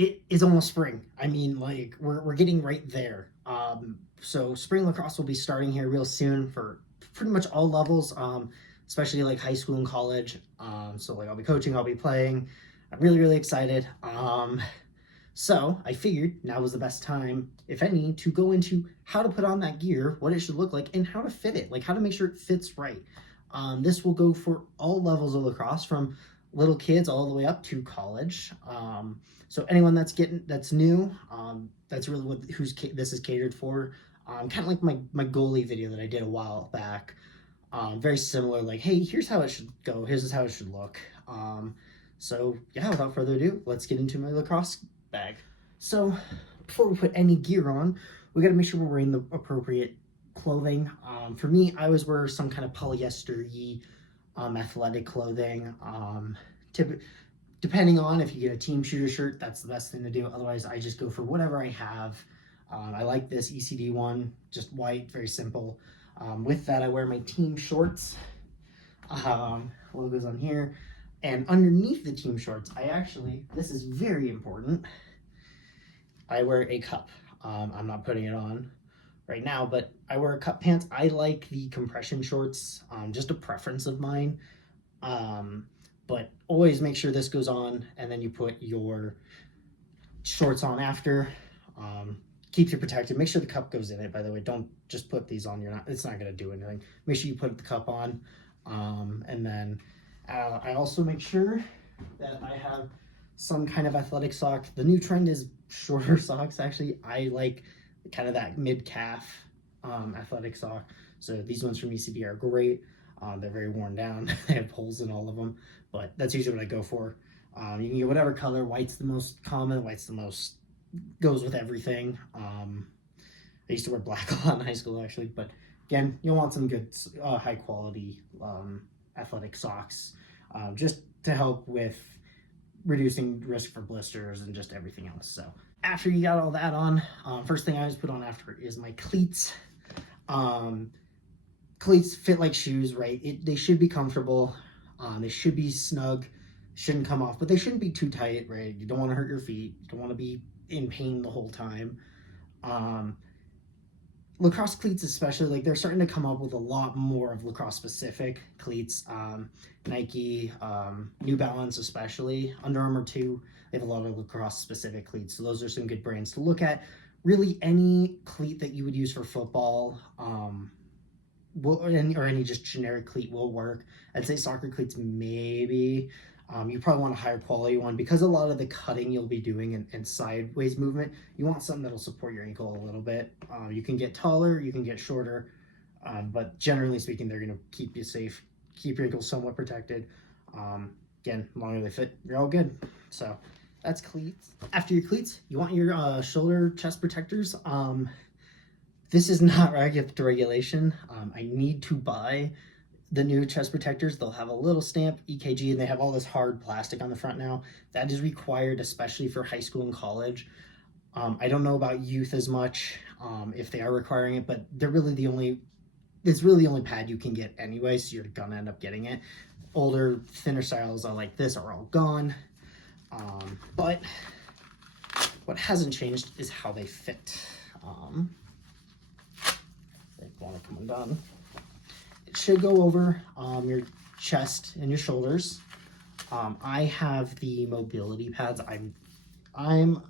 it is almost spring. I mean, like we're getting right there. So spring lacrosse will be starting here real soon for pretty much all levels, especially like high school and college. So like I'll be coaching, I'll be playing. I'm really excited. So I figured now was the best time, if any, to go into how to put on that gear, what it should look like, and how to fit it, like how to make sure it fits right. This will go for all levels of lacrosse, from little kids all the way up to college. So anyone that's new, that's really what this is catered for. Kind of like my goalie video that I did a while back. Very similar, like, hey, here's how it should go. Here's how it should look. So yeah, without further ado, let's get into my lacrosse bag. So before we put any gear on, we got to make sure we're wearing the appropriate clothing. For me, I always wear some kind of polyester-y athletic clothing. Depending on if you get a team shooter shirt, that's the best thing to do. Otherwise, I just go for whatever I have. I like this ECD one, just white, very simple. With that, I wear my team shorts. Logos on here. And underneath the team shorts, this is very important, I wear a cup. I'm not putting it on right now, but I wear cup pants. I like the compression shorts, just a preference of mine. But always make sure this goes on, and then you put your shorts on after. Keeps you protected. Make sure the cup goes in it, by the way. Don't just put these on. It's not going to do anything. Make sure you put the cup on. And then I also make sure that I have some kind of athletic sock. The new trend is shorter socks, actually. I like kind of that mid-calf athletic sock. So these ones from ECB are great. They're very worn down. They have holes in all of them, but that's usually what I go for. You can get whatever color. White's the most common. Goes with everything. I used to wear black a lot in high school, actually, but again, you'll want some good high quality athletic socks, just to help with reducing risk for blisters and just everything else. So after you got all that on, first thing I always put on after is my cleats. Cleats fit like shoes, right? They should be comfortable. They should be snug, shouldn't come off, but they shouldn't be too tight, right? You don't want to hurt your feet. You don't want to be in pain the whole time. Lacrosse cleats especially, like they're starting to come up with a lot more of lacrosse specific cleats. Nike, New Balance especially, Under Armour too, they have a lot of lacrosse specific cleats, so those are some good brands to look at. Really any cleat that you would use for football, or any just generic cleat will work. I'd say soccer cleats maybe. You probably want a higher quality one, because a lot of the cutting you'll be doing and sideways movement, you want something that'll support your ankle a little bit. You can get taller, you can get shorter, but generally speaking, they're going to keep you safe, keep your ankles somewhat protected. Again, the longer they fit, you're all good. So that's cleats. After your cleats, you want your shoulder chest protectors. This is not up to regulation. I need to buy the new chest protectors. They'll have a little stamp, EKG, and they have all this hard plastic on the front now. That is required, especially for high school and college. I don't know about youth as much, if they are requiring it, but it's really the only pad you can get anyway, so you're gonna end up getting it. Older, thinner styles like this are all gone. But what hasn't changed is how they fit. They want to come undone. It should go over your chest and your shoulders. I have the mobility pads. I'm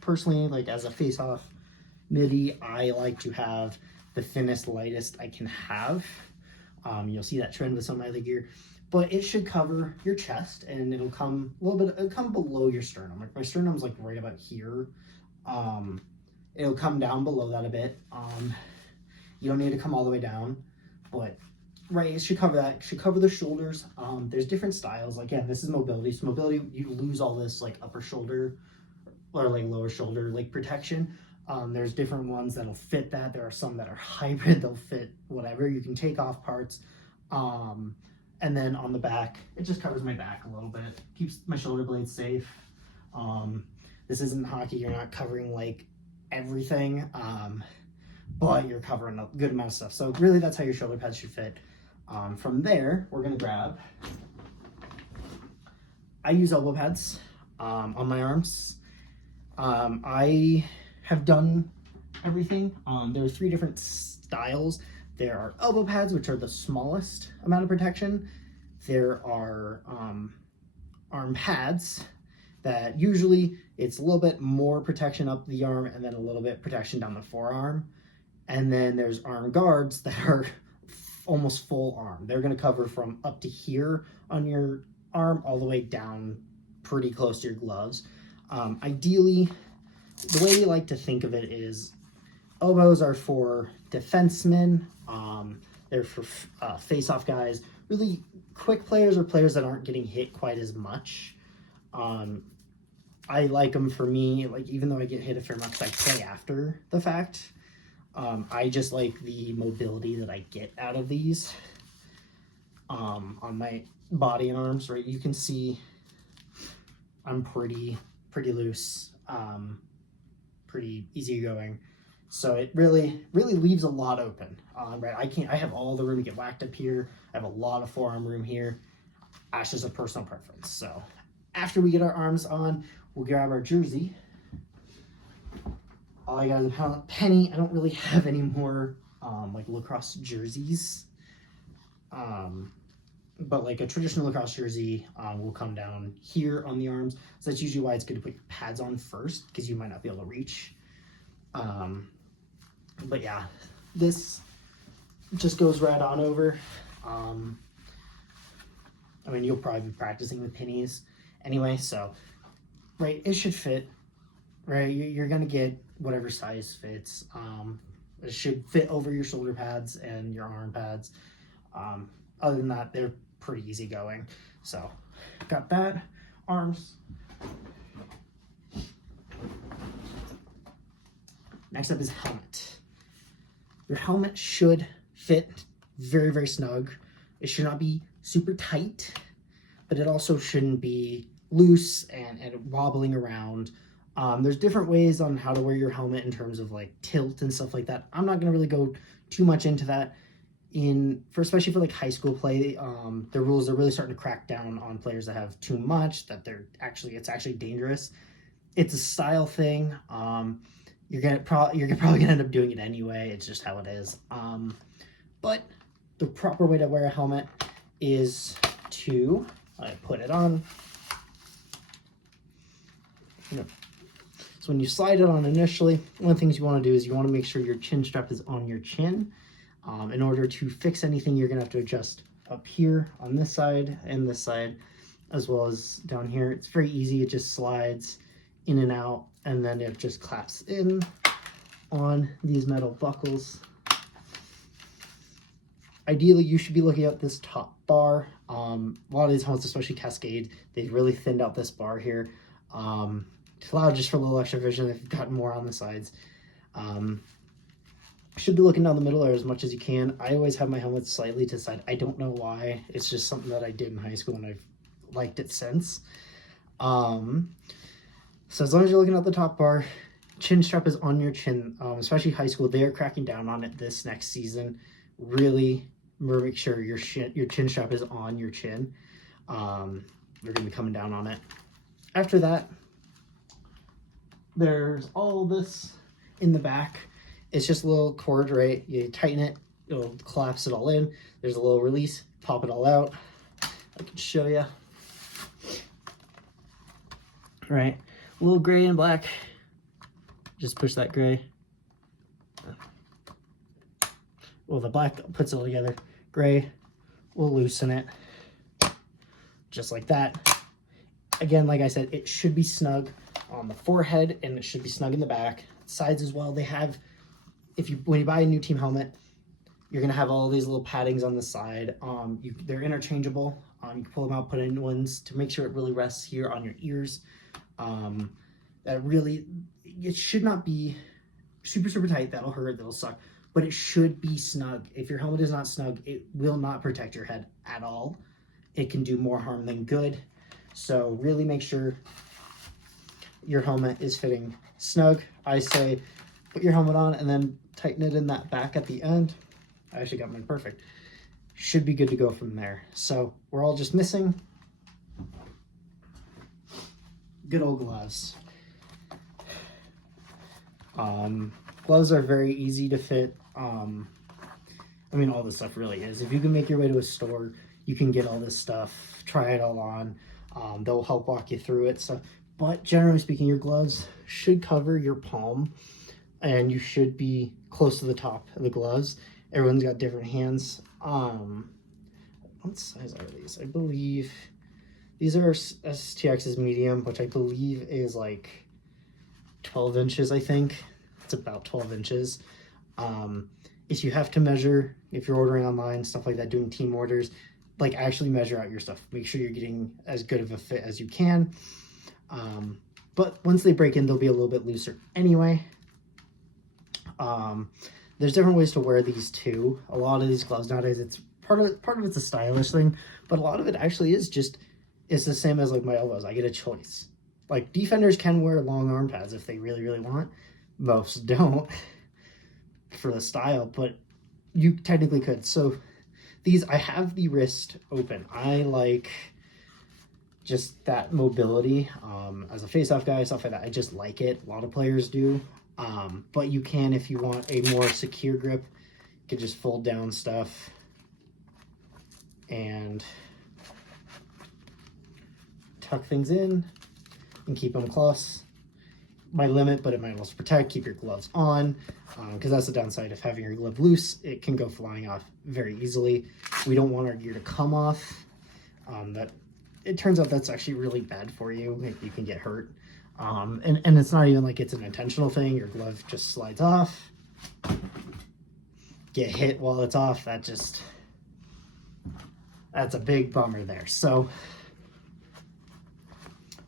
personally, like, as a face-off midi, I like to have the thinnest, lightest I can have. You'll see that trend with some of my other gear, but it should cover your chest, and it'll come below your sternum. Like my sternum's like right about here. It'll come down below that a bit. You don't need to come all the way down, but right, it should cover that. It should cover the shoulders. There's different styles. Like, again, this is mobility. So mobility, you lose all this like upper shoulder or like lower shoulder like protection. There's different ones that'll fit that. There are some that are hybrid. They'll fit whatever. You can take off parts. And then on the back, it just covers my back a little bit. Keeps my shoulder blades safe. This isn't hockey. You're not covering like everything. But you're covering a good amount of stuff. So really, that's how your shoulder pads should fit. From there, we're gonna grab, I use elbow pads on my arms. I have done everything. There are 3 different styles. There are elbow pads, which are the smallest amount of protection. There are arm pads that usually it's a little bit more protection up the arm and then a little bit protection down the forearm. And then there's arm guards that are almost full arm. They're going to cover from up to here on your arm all the way down pretty close to your gloves. Ideally, the way you like to think of it is elbows are for defensemen. They're for face-off guys, really quick players or players that aren't getting hit quite as much. I like them for me, like even though I get hit a fair amount, I play after the fact. I just like the mobility that I get out of these on my body and arms, right? You can see I'm pretty loose, pretty easygoing. So it really leaves a lot open, right? I have all the room to get whacked up here. I have a lot of forearm room here. That's just a personal preference. So after we get our arms on, we'll grab our jersey. All I got is a penny. I don't really have any more like lacrosse jerseys. But like a traditional lacrosse jersey will come down here on the arms. So that's usually why it's good to put your pads on first, because you might not be able to reach. But yeah, this just goes right on over. I mean, you'll probably be practicing with pennies anyway, so right, it should fit, right? You're gonna get whatever size fits. It should fit over your shoulder pads and your arm pads. Other than that, they're pretty easy going. So got that. Arms. Next up is helmet. Your helmet should fit very snug. It should not be super tight, but it also shouldn't be loose and wobbling around. There's different ways on how to wear your helmet in terms of like tilt and stuff like that. I'm not going to really go too much into that. Especially for like high school play, the rules are really starting to crack down on players that have too much, that it's actually dangerous. It's a style thing. You're probably gonna end up doing it anyway. It's just how it is. But the proper way to wear a helmet is to put it on. So when you slide it on initially, one of the things you want to do is you want to make sure your chin strap is on your chin. In order to fix anything, you're gonna have to adjust up here on this side and this side, as well as down here. It's very easy. It just slides in and out, and then it just claps in on these metal buckles. Ideally, you should be looking at this top bar. A lot of these helmets, especially Cascade, they've really thinned out this bar here. To allow just for a little extra vision. They've gotten more on the sides. Should be looking down the middle there as much as you can. I always have my helmet slightly to the side. I don't know why. It's just something that I did in high school, and I've liked it since. So as long as you're looking at the top bar, chin strap is on your chin. Especially high school, they are cracking down on it this next season. Really make sure your chin strap is on your chin. They're going to be coming down on it. After that, there's all this in the back. It's just a little cord, right? You tighten it, it'll collapse it all in. There's a little release, pop it all out. I can show you. Right, a little gray and black. Just push that gray. Well, the black puts it all together. Gray, we'll loosen it. Just like that. Again, like I said, it should be snug on the forehead, and it should be snug in the back. Sides as well. They have, when you buy a new team helmet, you're gonna have all these little paddings on the side. They're interchangeable. You can pull them out, put in ones to make sure it really rests here on your ears. It should not be super tight. That'll hurt. That'll suck. But it should be snug. If your helmet is not snug, it will not protect your head at all. It can do more harm than good. So really make sure your helmet is fitting snug. I say put your helmet on and then tighten it in that back at the end. I actually got mine perfect. Should be good to go from there. So we're all just missing good old gloves. Gloves are very easy to fit. I mean, all this stuff really is. If you can make your way to a store, you can get all this stuff, try it all on. They'll help walk you through it. So, but generally speaking, your gloves should cover your palm, and you should be close to the top of the gloves. Everyone's got different hands. What size are these? I believe these are STX's medium, which I believe is like 12 inches, I think. It's about 12 inches. If you have to measure, if you're ordering online, stuff like that, doing team orders, like actually measure out your stuff. Make sure you're getting as good of a fit as you can. But once they break in, they'll be a little bit looser anyway. There's different ways to wear these too. A lot of these gloves nowadays, it's part of it's a stylish thing, but a lot of it actually is just, it's the same as like my elbows. I get a choice. Like defenders can wear long arm pads if they really, really want. Most don't for the style, but you technically could. So these, I have the wrist open. I like just that mobility. As a face-off guy, stuff like that, I just like it. A lot of players do. But you can, if you want a more secure grip, you can just fold down stuff and tuck things in and keep them close. My limit, but it might also protect. Keep your gloves on, because that's the downside of having your glove loose. It can go flying off very easily. We don't want our gear to come off. That it turns out that's actually really bad for you. You can get hurt. And it's not even like it's an intentional thing. Your glove just slides off. Get hit while it's off. That's a big bummer there. So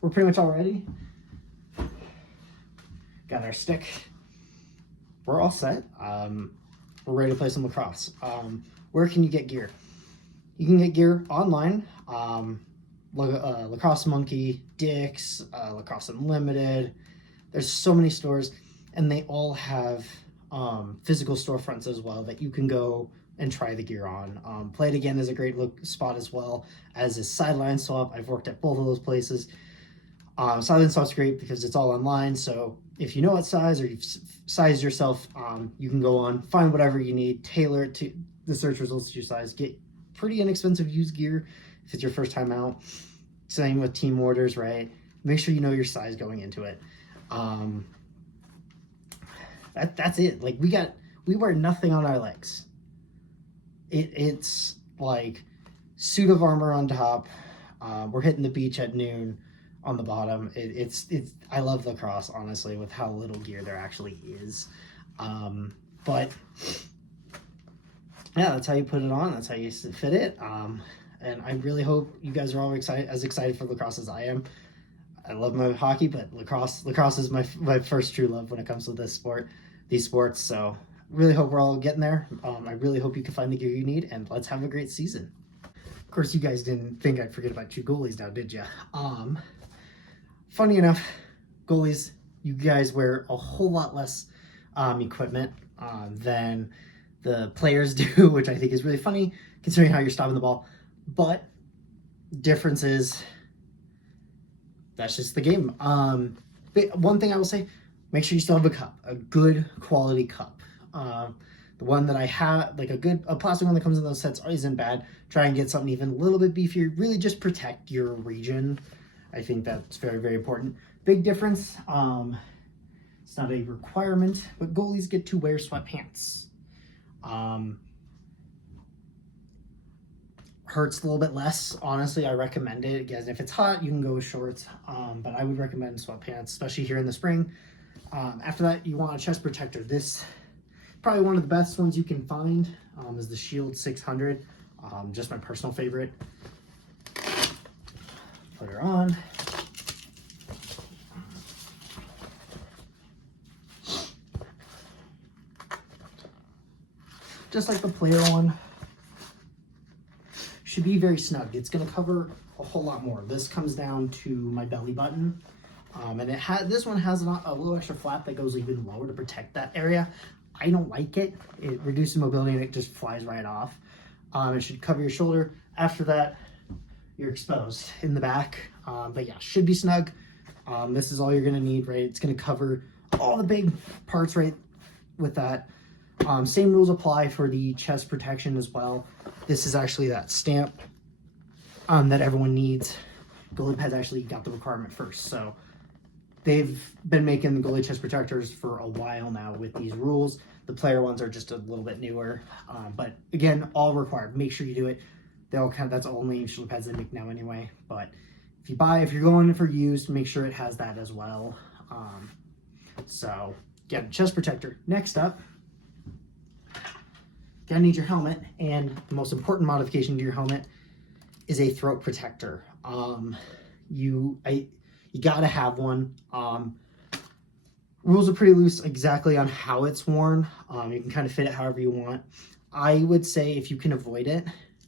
we're pretty much all ready. Got our stick. We're all set. We're ready to play some lacrosse. Where can you get gear? You can get gear online. Lacrosse Monkey, Dick's, Lacrosse Unlimited. There's so many stores, and they all have physical storefronts as well that you can go and try the gear on. Play It Again is a great spot as well, as is Sideline Swap. I've worked at both of those places. Sideline Swap's great because it's all online, so if you know what size or you've sized yourself, you can go on, find whatever you need, tailor it to the search results to your size, get pretty inexpensive used gear if it's your first time out. Same with team orders, right? Make sure you know your size going into it. That's it. Like we wear nothing on our legs. It's like suit of armor on top. We're hitting the beach at noon on the bottom. It's I love lacrosse, honestly, with how little gear there actually is. But yeah, that's how you put it on. That's how you fit it. And I really hope you guys are all as excited for lacrosse as I am. I love my hockey, but lacrosse is my first true love when it comes to these sports. So really hope we're all getting there. I really hope you can find the gear you need, and let's have a great season. Of course, you guys didn't think I'd forget about you goalies now, did you? Funny enough, goalies, you guys wear a whole lot less equipment than the players do, which I think is really funny considering how you're stopping the ball. But difference is that's just the game. But one thing I will say, make sure you still have a cup, a good quality cup. The one that I have, like a plastic one that comes in those sets, isn't bad. Try and get something even a little bit beefier. Really just protect your region. I think that's very, very important. Big difference. It's not a requirement, but goalies get to wear sweatpants. Hurts a little bit less. Honestly, I recommend it. Again, if it's hot, you can go with shorts. But I would recommend sweatpants, especially here in the spring. After that, you want a chest protector. This probably one of the best ones you can find is the Shield 600. Just my personal favorite. Put her on. Just like the player one. Should be very snug. It's going to cover a whole lot more. This comes down to my belly button. And this one has a little extra flap that goes even lower to protect that area. I don't like it. It reduces mobility and it just flies right off. It should cover your shoulder. After that, you're exposed in the back. But yeah, should be snug. This is all you're gonna need, right? It's gonna cover all the big parts right with that. Same rules apply for the chest protection as well. This is actually that stamp that everyone needs. Goalie pads actually got the requirement first, so they've been making the goalie chest protectors for a while now with these rules. The player ones are just a little bit newer, but again, all required. Make sure you do it. They all that's only shoulder pads they make now anyway. But if you're going for use, make sure it has that as well. So yeah, chest protector. Next up, gonna need your helmet, and the most important modification to your helmet is a throat protector. You gotta have one. Rules are pretty loose exactly on how it's worn. You can kind of fit it however you want. I would say if you can avoid it,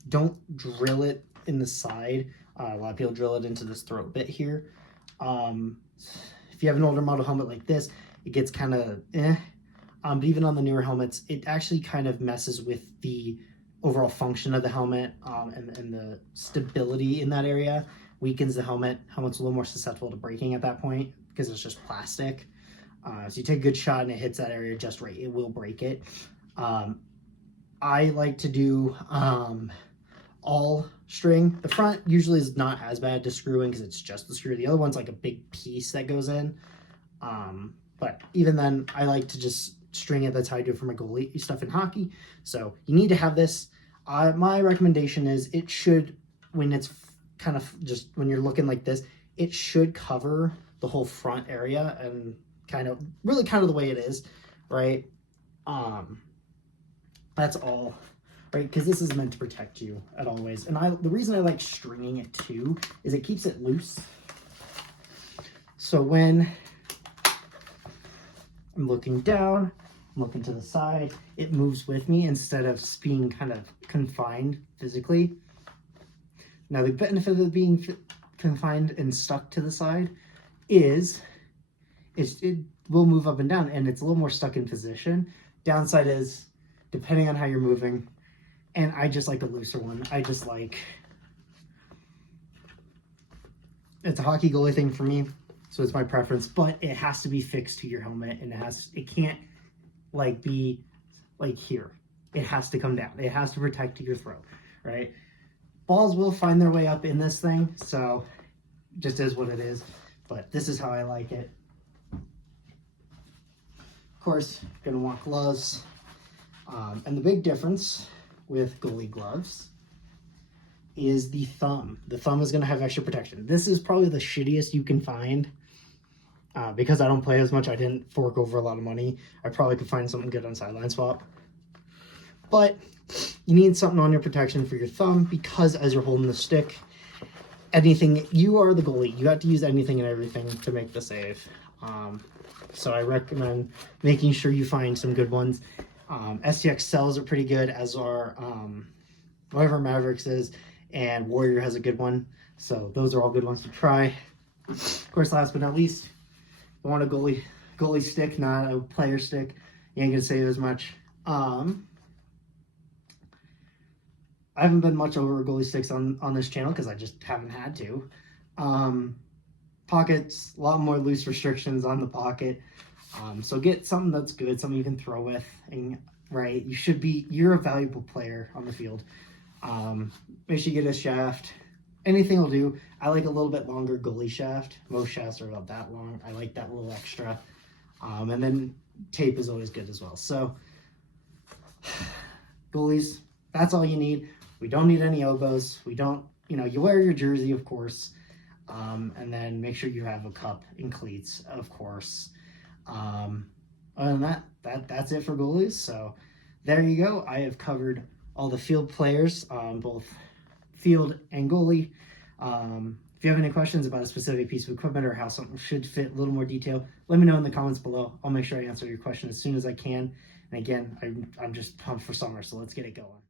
don't drill it in the side. A lot of people drill it into this throat bit here. If you have an older model helmet like this, it gets kind of but even on the newer helmets, it actually kind of messes with the overall function of the helmet, and the stability in that area weakens the helmet. Helmet's a little more susceptible to breaking at that point because it's just plastic. So you take a good shot and it hits that area just right, it will break it. I like to do all string. The front usually is not as bad to screw in because it's just the screw. The other one's like a big piece that goes in. But even then, I like to just string it. That's how I do it for my goalie stuff in hockey. So you need to have this. My recommendation is it should, when it's kind of just when you're looking like this, it should cover the whole front area and really kind of the way it is, right? That's all, right? Because this is meant to protect you at all ways. And the reason I like stringing it too is it keeps it loose. So when I'm looking down, I'm looking to the side, it moves with me instead of being kind of confined physically. Now the benefit of being confined and stuck to the side is it will move up and down, and it's a little more stuck in position. Downside is, depending on how you're moving, and I just like a looser one. It's a hockey goalie thing for me, so it's my preference, but it has to be fixed to your helmet, and it can't like be like here. It has to come down. It has to protect your throat, right? Balls will find their way up in this thing, so just is what it is, but this is how I like it. Of course, you're gonna want gloves. And the big difference with goalie gloves is the thumb. The thumb is gonna have extra protection. This is probably the shittiest you can find. Because I don't play as much, I didn't fork over a lot of money. I probably could find something good on Sideline Swap. But you need something on your protection for your thumb, because as you're holding the stick, you are the goalie. You have to use anything and everything to make the save. So I recommend making sure you find some good ones. STX sells are pretty good, as are whatever Mavericks is, and Warrior has a good one. So those are all good ones to try. Of course, last but not least, you want a goalie stick, not a player stick. You ain't gonna save as much. I haven't been much over goalie sticks on this channel because I just haven't had to. Pockets, a lot more loose restrictions on the pocket. So get something that's good, something you can throw with, and right, you're a valuable player on the field. Make sure you get a shaft. Anything will do. I like a little bit longer goalie shaft. Most shafts are about that long. I like that little extra. And then tape is always good as well. So goalies, that's all you need. We don't need any elbows. We don't, you wear your jersey, of course. And then make sure you have a cup and cleats, of course. Other than that's it for goalies. So there you go. I have covered all the field players, both field and goalie. If you have any questions about a specific piece of equipment or how something should fit a little more detail, let me know in the comments below. I'll make sure I answer your question as soon as I can. And again, I'm just pumped for summer, so let's get it going.